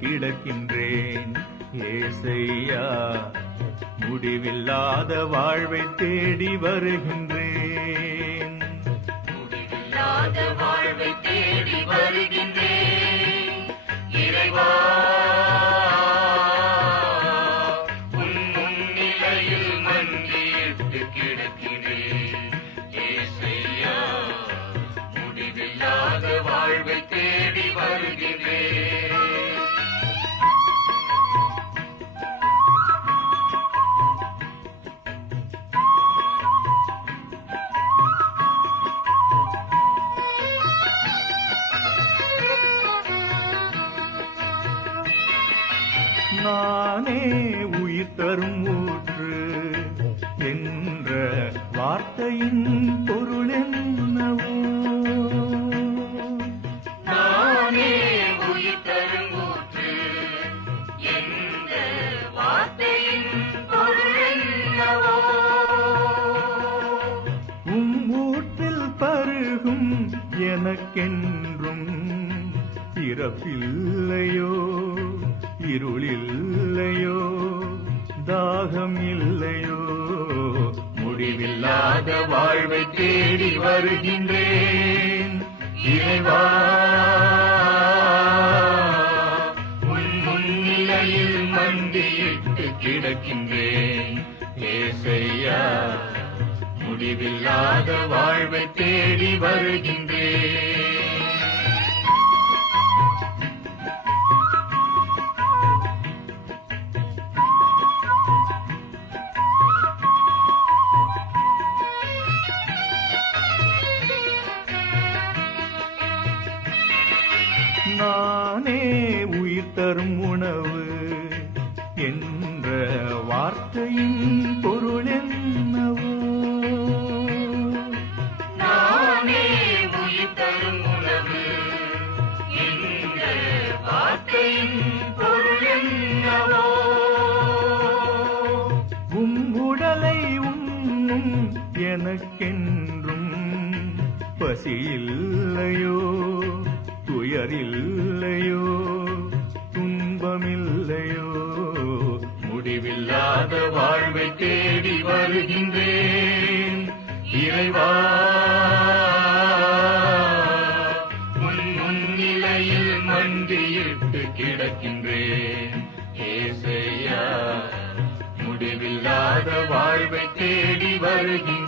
கிடக்கின்றேன். ஏசையா முடிவில்லாத வாழ்வை தேடி வருகின்றேன். முடிவில்லாத வாழ்வை தேடி வருகின்றேன். நானே உயிர் தரும் ஊற்று என்ற வார்த்தையின் பொருள் என்னவோ? நானே உயிர் தரும் ஊற்று என்ற வார்த்தையின் பொருள் என்னவோ? உம் ஊற்றில் பருகும் எனக்கென்றும் பிறப்பில்லையோ? தாகம் இல்லையோ முடிவில்லாத வாழ்வை தேடி வருகின்றேன். இறைவா முன்னிலையில் மண்டியிட்டு கிடக்கின்றேன். ஏசையா முடிவில்லாத வாழ்வை தேடி வருகின்றேன். நானே உயிர் தரும் உணவு என்ற வார்த்தையின் பொருள் என்னவோ? நானே உயிர் தரும் உணவு என்ற வார்த்தையின் பொருள் என்னவோ? உம் உடலை உண்ணும் எனக்கென்றும் பசியில்லையோ துயரில்லையோ? துன்பமில்லையோ? முடிவில்லாத வாழ்வை தேடி வருகின்றேன். இறைவா முன்னிலையில் மண்டியிட்டு கிடக்கின்றேன். ஏசையா முடிவில்லாத வாழ்வை தேடி வருகின்றேன்.